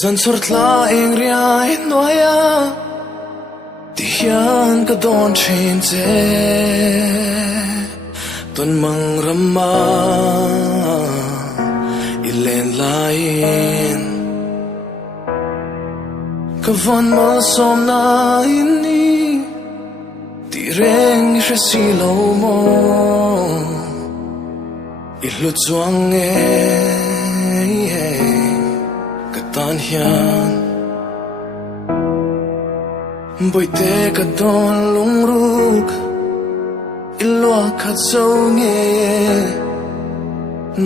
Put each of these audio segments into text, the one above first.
Zan sortla eng ria noya Ti hian ka don thin che Ton mang rama Ilen lain Ka von mo som na ini Ti reng si lo mo Ilu chuang Tan hian Boi te ka don lung ruk Ilua khat zau nge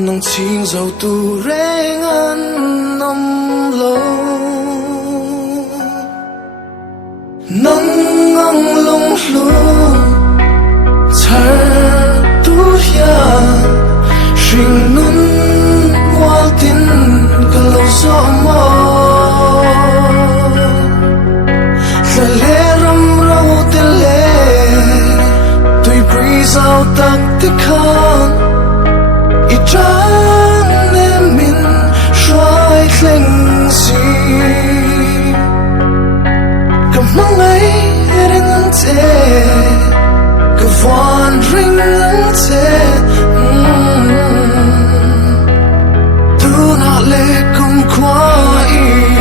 Nang ching zau tu reng an nom lo Nang ngang lung lu Char tu hian Shing nun wal tin ka lo zo mo Sao tắc tích hơn Ý trắng em mình xoay khinh gì Cầm mong ấy rinh ăn chê Cầm vòn rinh ăn chê Tu nạ lệ cùng qua ý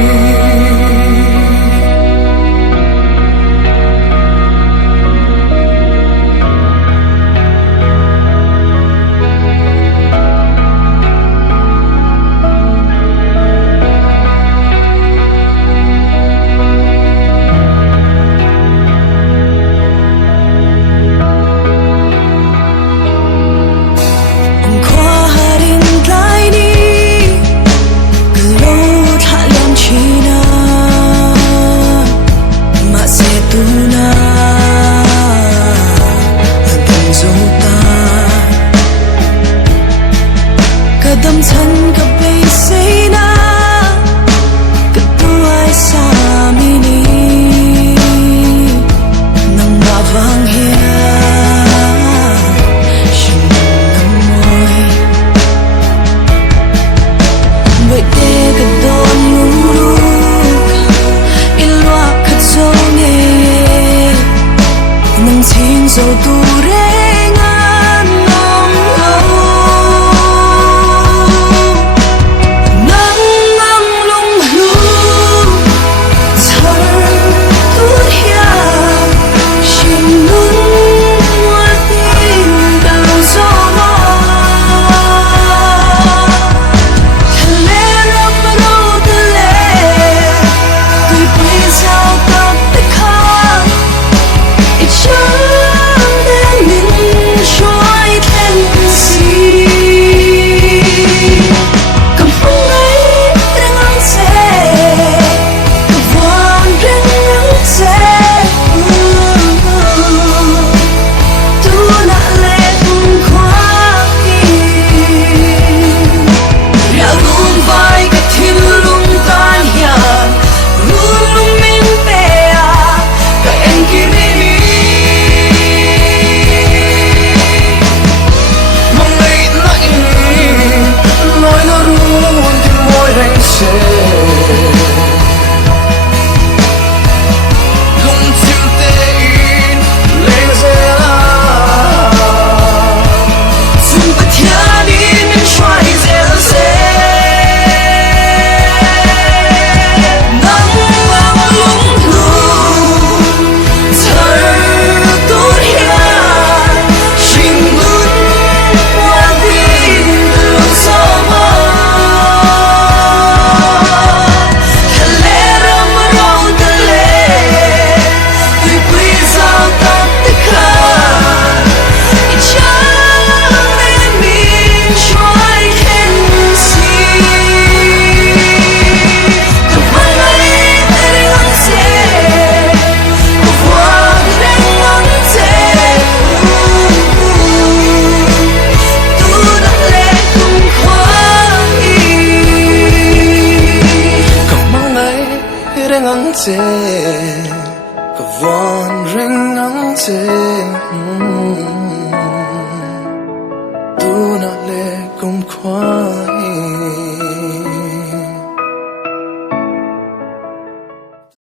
Kadam chan ka bay say na Katuay sa mini Nang mavang hiya Shinang amoy Bait te ka don luruk Ilwa ka zonge Nang ting zo tu rengan nong lo te ka von ring ang te tu na le kum kwa